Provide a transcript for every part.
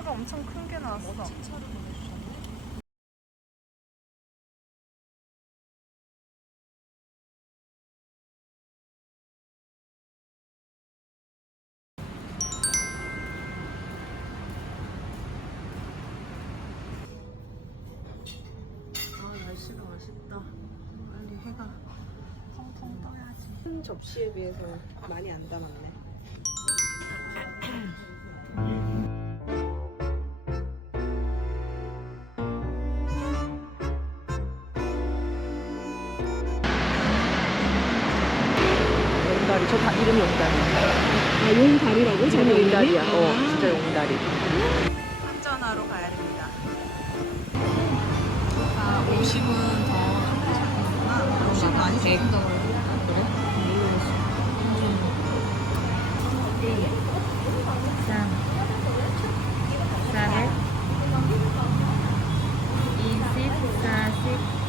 차가 엄청 큰 게 나왔어. 아 날씨가 맛있다. 빨리 해가 펑펑 떠야지. 큰 접시에 비해서 많이 안 담았네. 용다리. 저 다 이름이 용다리야. 아, 용다리라고? 저기 용다리야. 아. 어, 진짜 용다리. 환전하러 가야 됩니다. 아, 50은 더 50은 많이 적은다고 그래? 네. 3 4 20 40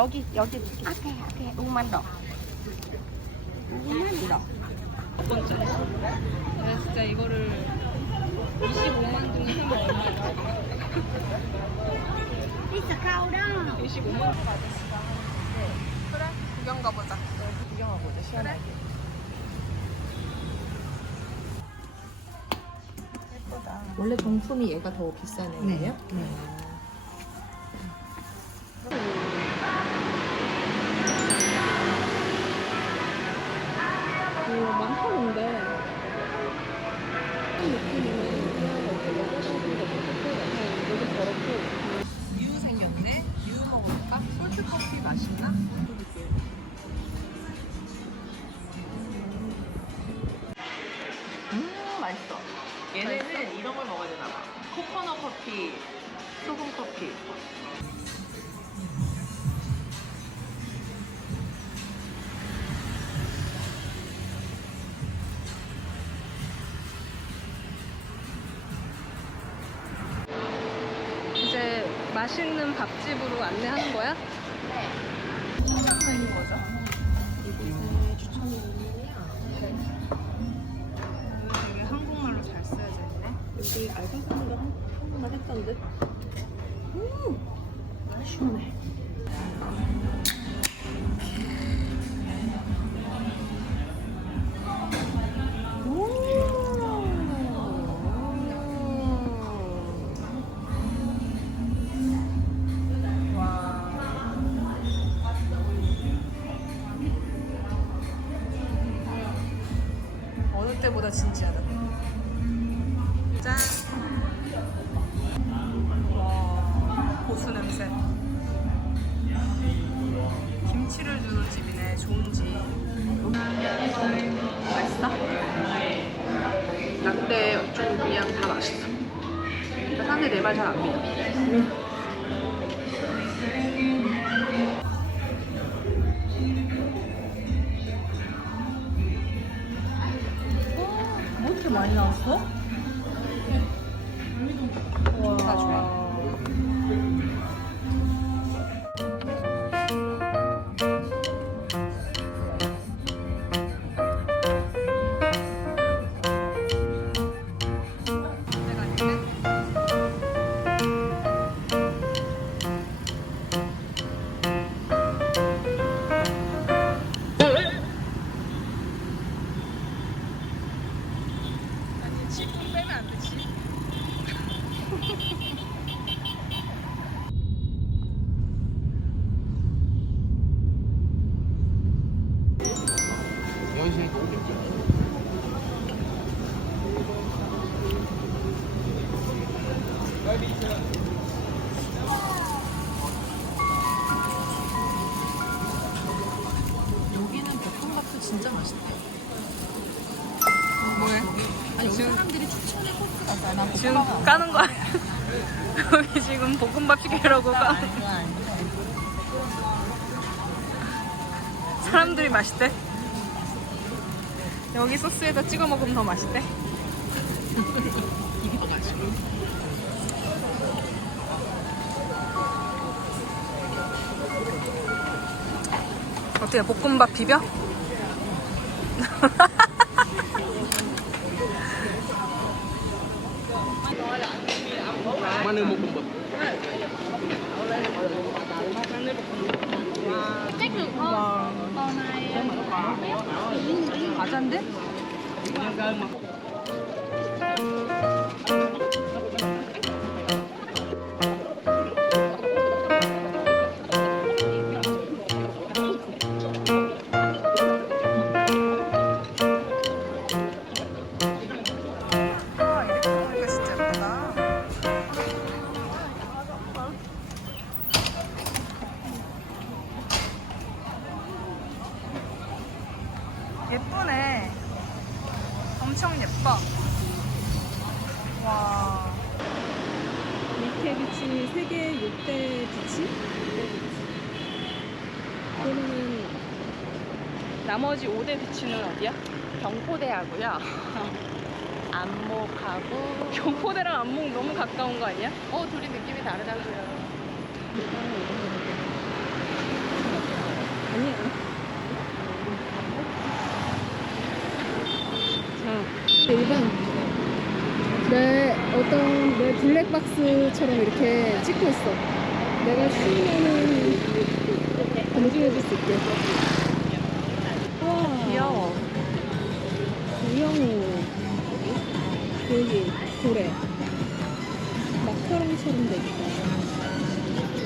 여기, 여기. 오케이, 오케이. 5만 원. 5만 원. 첫 번째. 내가 진짜 이거를 25만 동에 사면 얼마야? 진짜 đó. 25만 원 그래 구경 가보자. 구경하고자 시원하게. 예쁘다. 원래 정품이 얘가 더 비싼 애예요? 네. 어, Thank you. 맛있는 밥집으로 안내하는 거야? 추천 메뉴 뭐죠? 이곳에 추천 메뉴는요. 되게 한국말로 잘 써야 되는데. 여기 알바생이가 한- 한국말 했던데. 음, 시원해. 때보다 진지하다. 짠. 와, 고수 냄새. 김치를 주는 집이네. 좋은 집. 맛있어? 라떼 좀 그냥 다 맛있어. 사람들이 내말 잘 안 믿어. 어? 뭐해? 아니 지금- 사람들이 추천해 코스가잖아. 지금 까는 거 아니야? 여기 지금 볶음밥 시키려고 까 사람들이 맛있대. 여기 소스에다 찍어 먹으면 더 맛있대. 어떻게 볶음밥 비벼? 마늘 볶음밥. 와. 과자인데? 비치 3개, 6대 비치? 그러면은 나머지 5대 비치는 어디야? 경포대하고요. 안목하고. 경포대랑 안목 너무 가까운 거 아니야? 어, 둘이 느낌이 다르다고요. 아니야. 자, 일반 내 어떤 내 블랙박스처럼 이렇게 찍고 있어. 내가 쉬면은 검증해줄 수 있게. 와, 귀여워. 우영우 여기 고래 마카롱처럼 돼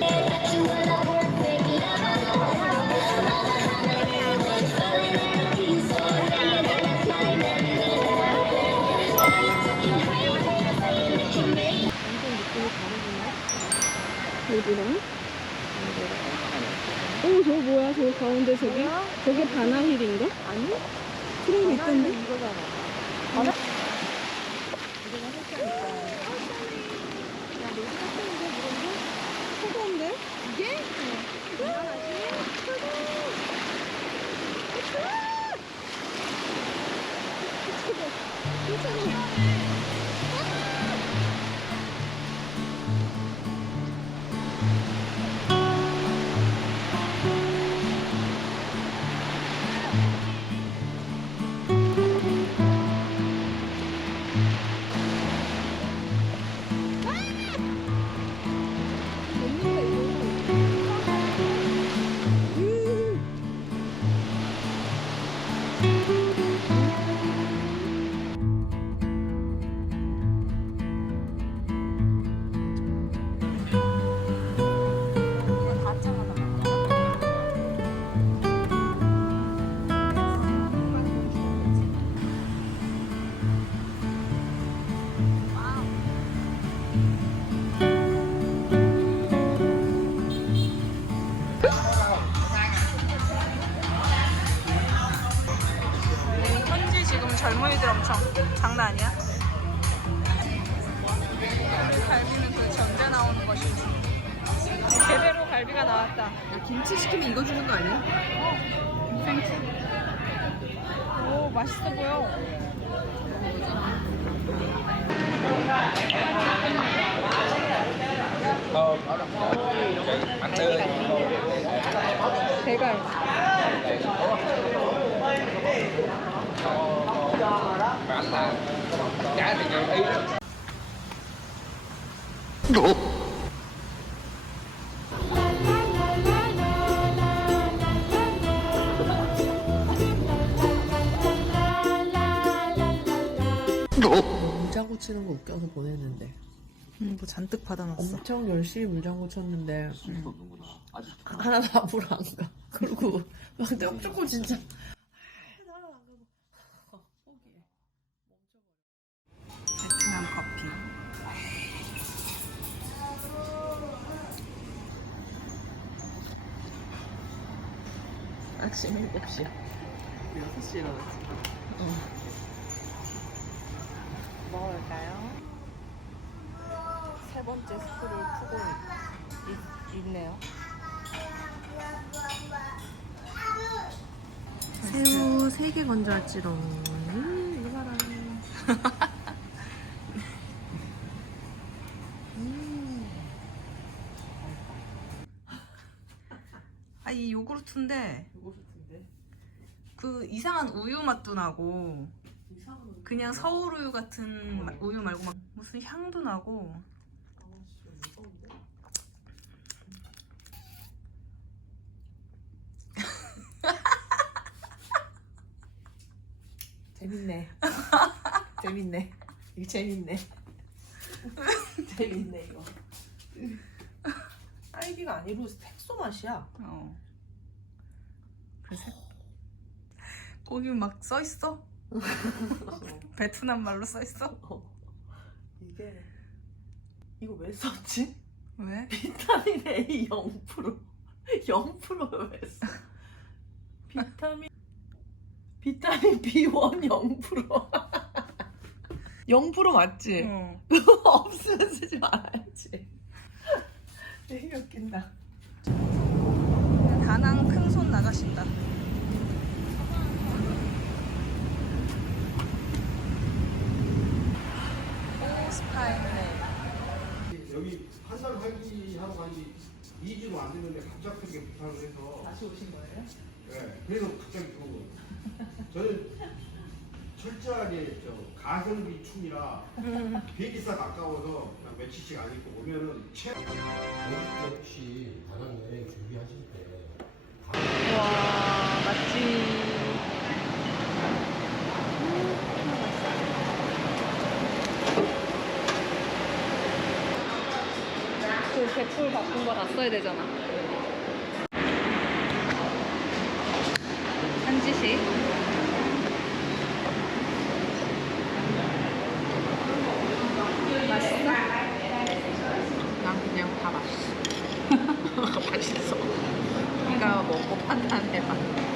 있다. 여기랑 오 저거 뭐야 저 가운데 저기? 저게 바나힐인가? 아니? 그런 거 있던데? 차가운데? Thì nhiều ý. 물장구 치는 거 웃겨서 보냈는데. 음, 뭐 잔뜩 받아놨어 엄청 열심히 물장구 쳤는데. 하나도 앞으로 안 가. 그리고 막 조금 진짜. 베트남 커피 아침 7시야. 6시에 일어났지. 먹을까요? 번째 스크를 푸고 있, 있네요. 새우 3개 건져왔지롱. 음, 이거 봐라. 아, 이 요구르트인데 요거트인데 그 이상한 우유 맛도 나고 그냥 서울 우유 같은 마- 우유 말고 막 무슨 향도 나고 아씨 무서운데. 재밌네. 재밌네. 이거 재밌네. 재밌네 이거. 딸기가 아니고 색소 맛이야. 어. 그래서 거기 막 써 있어? 베트남 말로 써 있어? 이게 이거 왜 썼지? 왜? 비타민 A 0% 0%왜 써? 비타민 비타민 B1 0% 0% 맞지? 어. 없으면 쓰지 말아야지. 되게 웃긴다. 다낭 큰 손 나가신다. 오 스파이네. 여기 한달 살기 하러 간지 2주도 안 됐는데 갑작스럽게 부탁을 해서 다시 오신 거예요? 네, 그래서 갑자기 들어온 거예요. 저는 철저하게 저 가성비 충이라 비행기값 아까워서 그냥 며칠씩 안 입고 오면은 최 혹시 다낭 여행 준비하실 때 와 맛집. 그 백불 바꾼 거 다 써야 되잖아. 한지식. 맛있어? 난 그냥 다 맛있어. 맛있어. 네가 먹고 판단해봐.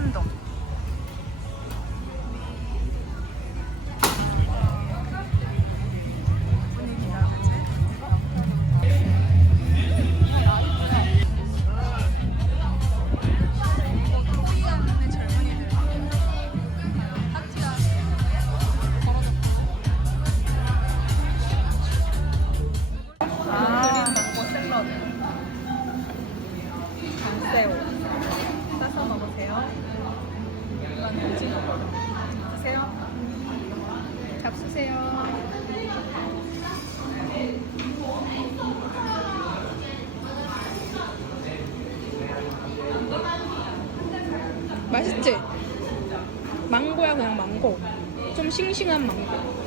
한남동. 맛있지? 망고야 그냥 망고. 좀 싱싱한 망고.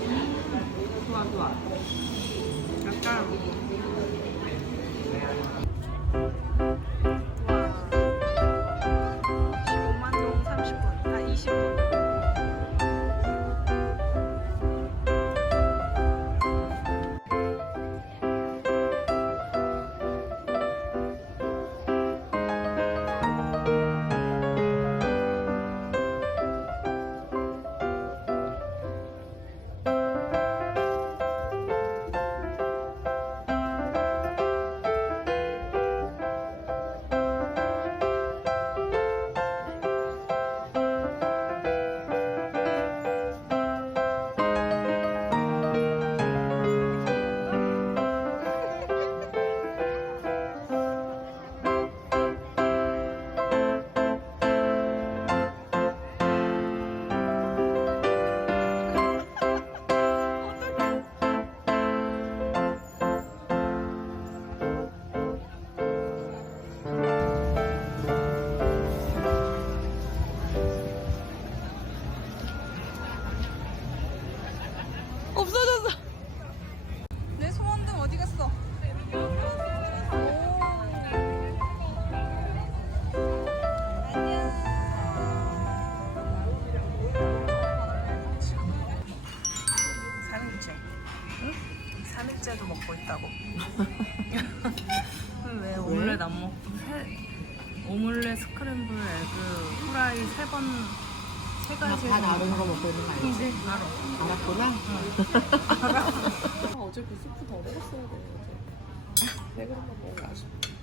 거 먹어? 아쉽다.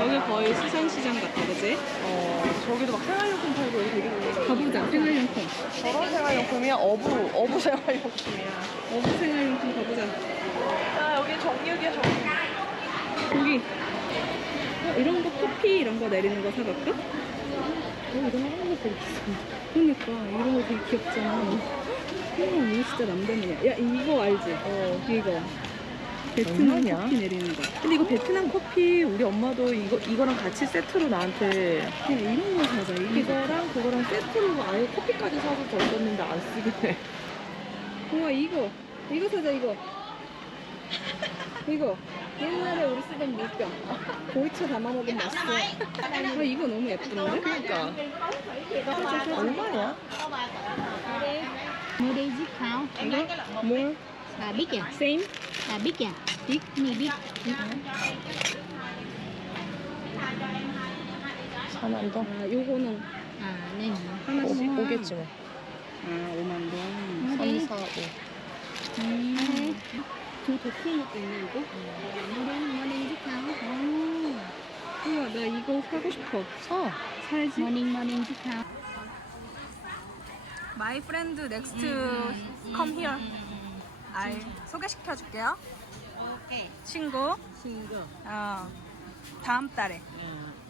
여기 거의 수산시장 같아, 그지? 어, 저기도 막 생활용품 팔고 여기 되게 가보자, 생활용품. 저런 생활용품이야? 어부, 어부 생활용품이야. 어부 생활용품 가보자. 아, 여기 정육이야, 정육. 고기. 어, 이런 거 커피 이런 거 내리는 거 사갈까? 어, 이런 거 하는 거 되게 비싸. 그러니까 이런 거 되게 귀엽잖아. 이거 진짜 남다르냐. 야, 이거 알지? 어, 이거. 베트남 얼마냐? 커피 내리는 거. 근데 이거 베트남 커피 우리 엄마도 이거 이거랑 같이 세트로 나한테 그냥 이런 거 사자. 이게 이거랑 그거랑 세트로 아예 커피까지 사서 줬었는데 안 쓰겠네. 우와 이거 이거 사자 이거 이거 옛날에 우리 쓰던 물병 보이차 담아 먹으면 맛있어 아 이거 너무 예쁜데? 그니까. 얼마냐? Mua đi giết khao? Bà biết kìa same? Bà biết kìa Biết Nhi biết 4만 동? 아 요거는 À nên 하나씩 오, 오겠지 뭐. 아 5만 동 3, 4, 5. 음. Mua đi Mua đi giết khao 우와 나 이거 사고 싶어 사. Mua đi giết khao My friend next come here. 알 소개시켜 줄게요. 친구. 친구. 어. 다음 달에.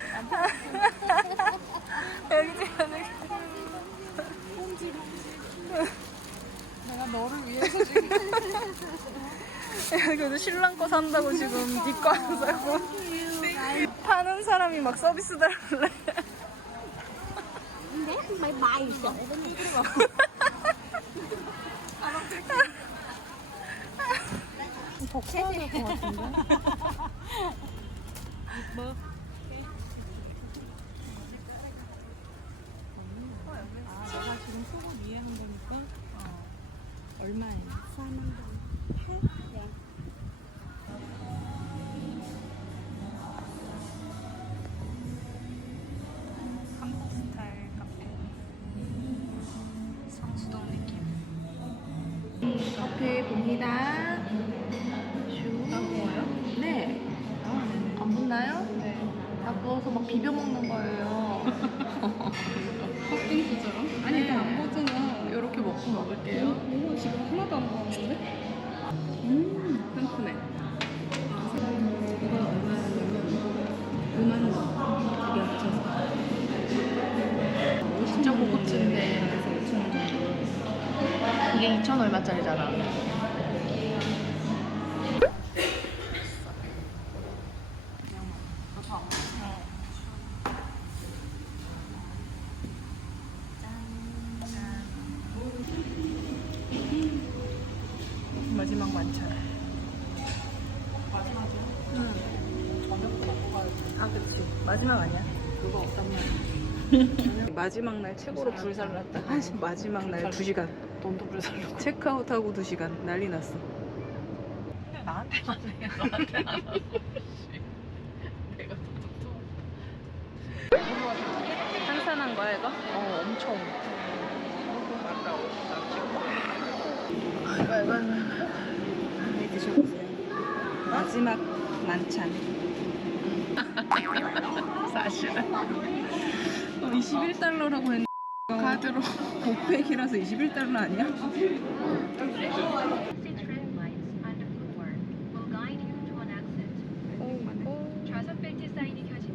여기 지금 내가 너를 위해서 지금. 여기 신랑 거 산다고 지금 니거안 사고. 파는 사람이 막 서비스 달래 Bye bye sợ 내가 이게 2천 얼마짜리잖 마지막 날 최고로 불살랐다. 아, 마지막 날 2시간. 돈도 불살르고. 체크아웃하고 2시간. 난리 났어. 근데 나한테만 해. 너한테는 안 하고. 내가 한산한 거야, 이거? 어, 엄청. 네, 드셔보세요. 마지막 만찬. 사실은. 어, 21달러라고 했는데 카드로 500이라서 21달러 아니야?